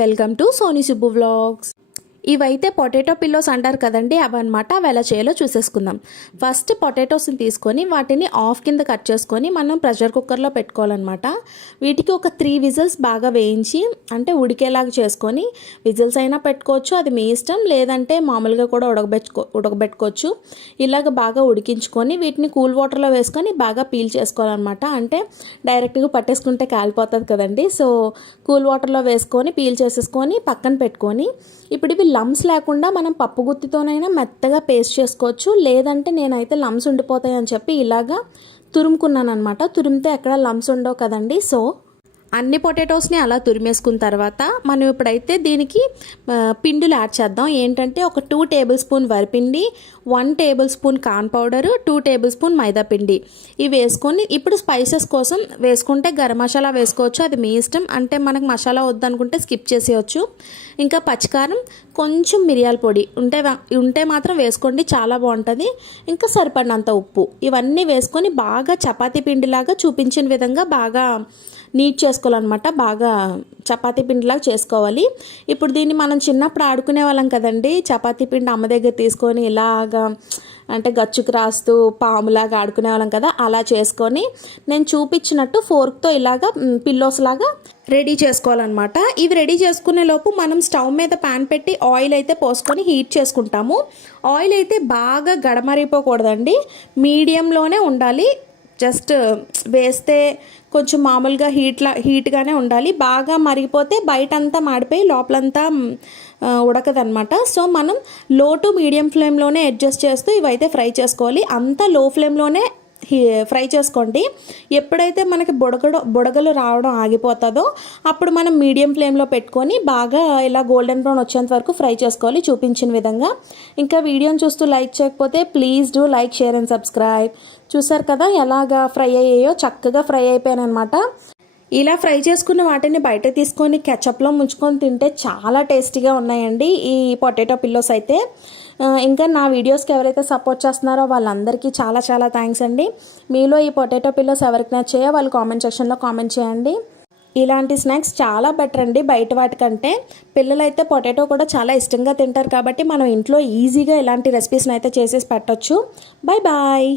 Welcome to Soni Subbu vlogs. ఇవైతే potato pillows అంటారు కదండి, అవన్నమాట. అవి ఎలా చేయాలో చూసేసుకుందాం. ఫస్ట్ పొటాటోస్ని తీసుకొని వాటిని ఆఫ్ కింద కట్ చేసుకొని మనం ప్రెషర్ కుక్కర్లో పెట్టుకోవాలన్నమాట. వీటికి ఒక 3 విజిల్స్ బాగా వేయించి, అంటే ఉడికేలాగా చేసుకొని, విజిల్స్ అయినా పెట్టుకోవచ్చు, అది మీ ఇష్టం. లేదంటే మామూలుగా కూడా ఉడకబెట్టుకోవచ్చు. ఇలాగ బాగా ఉడికించుకొని వీటిని కూల్ వాటర్లో వేసుకొని బాగా పీల్ చేసుకోవాలన్నమాట. అంటే డైరెక్ట్గా పట్టేసుకుంటే కాలిపోతుంది కదండి. సో కూల్ వాటర్లో వేసుకొని పీల్ చేసేసుకొని పక్కన పెట్టుకొని, ఇప్పుడు ఇవి లమ్స్ లేకుండా మనం పప్పు గుత్తితోనైనా మెత్తగా పేస్ట్ చేసుకోవచ్చు. లేదంటే నేనైతే లమ్స్ ఉండిపోతాయి అని చెప్పి ఇలాగా తురుముకున్నాను అనమాట. తురిమితే ఎక్కడ లమ్స్ ఉండవు కదండి. సో అన్ని పొటాటోస్ని అలా తురిమేసుకున్న తర్వాత మనం ఇప్పుడైతే దీనికి పిండిలు యాడ్ చేద్దాం. ఏంటంటే ఒక 2 టేబుల్ స్పూన్ వరిపిండి, 1 tablespoon corn powder, 2 tablespoon మైదా పిండి. ఇవి వేసుకొని ఇప్పుడు స్పైసెస్ కోసం వేసుకుంటే గరం మసాలా వేసుకోవచ్చు, అది మీ ఇష్టం. అంటే మనకు మసాలా వద్దనుకుంటే స్కిప్ చేసేయచ్చు. ఇంకా పచ్చికారం, కొంచెం మిరియాల పొడి ఉంటే మాత్రం వేసుకోండి, చాలా బాగుంటుంది. ఇంకా సరిపడినంత ఉప్పు, ఇవన్నీ వేసుకొని బాగా చపాతీ పిండిలాగా చూపించిన విధంగా బాగా నీట్ చేసుకోవాలన్నమాట. బాగా చపాతీ పిండిలాగా చేసుకోవాలి. ఇప్పుడు దీన్ని మనం చిన్నప్పుడు ఆడుకునే వాళ్ళం కదండి. చపాతీ పిండి అమ్మ దగ్గర తీసుకొని ఇలాగా అంటే గచ్చుకు రాస్తూ పాములాగా ఆడుకునే వాళ్ళం కదా. అలా చేసుకొని నేను చూపించినట్టు ఫోర్క్తో ఇలాగా పిల్లోస్ లాగా రెడీ చేసుకోవాలన్నమాట. ఇవి రెడీ చేసుకునే లోపు మనం స్టవ్ మీద ప్యాన్ పెట్టి ఆయిల్ అయితే పోసుకొని హీట్ చేసుకుంటాము. ఆయిల్ అయితే బాగా గడమరిపోకూడదండి, మీడియంలోనే ఉండాలి. జస్ట్ వేస్తే కొంచెం మామూలుగా హీట్గానే ఉండాలి. బాగా మరిగిపోతే బయటంతా మాడిపోయి లోపలంతా ఉడకదనమాట. సో మనం లో టు మీడియం ఫ్లేమ్లోనే అడ్జస్ట్ చేస్తూ ఇవైతే ఫ్రై చేసుకోవాలి. అంతా లో ఫ్లేమ్లోనే ఫ్రై చేసుకోండి. ఎప్పుడైతే మనకి బుడగలు రావడం ఆగిపోతుందో అప్పుడు మనం మీడియం ఫ్లేమ్లో పెట్టుకొని బాగా ఇలా గోల్డెన్ బ్రౌన్ వచ్చేంత వరకు ఫ్రై చేసుకోవాలి చూపించిన విధంగా. ఇంకా వీడియోని చూస్తూ లైక్ చేయకపోతే please do like, share and subscribe. చూసారు కదా ఎలాగా ఫ్రై అయ్యాయో, చక్కగా ఫ్రై అయిపోయాను అనమాట. ఇలా ఫ్రై చేసుకున్న వాటిని బయట తీసుకొని కెచప్లో ముంచుకొని తింటే చాలా టేస్టీగా ఉన్నాయండి ఈ పొటాటో పిల్లోస్ అయితే. ఇంకా నా వీడియోస్కి ఎవరైతే సపోర్ట్ చేస్తున్నారో వాళ్ళందరికీ చాలా చాలా థ్యాంక్స్ అండి. మీలో ఈ పొటాటో పిల్లోస్ ఎవరికి నచ్చాయో వాళ్ళు కామెంట్ సెక్షన్లో కామెంట్ చేయండి. ఇలాంటి స్నాక్స్ చాలా బెటర్ అండి బయట వాటికంటే. పిల్లలైతే పొటాటో కూడా చాలా ఇష్టంగా తింటారు కాబట్టి మనం ఇంట్లో ఈజీగా ఇలాంటి రెసిపీస్ని అయితే చేసేసి పెట్టొచ్చు. Bye bye.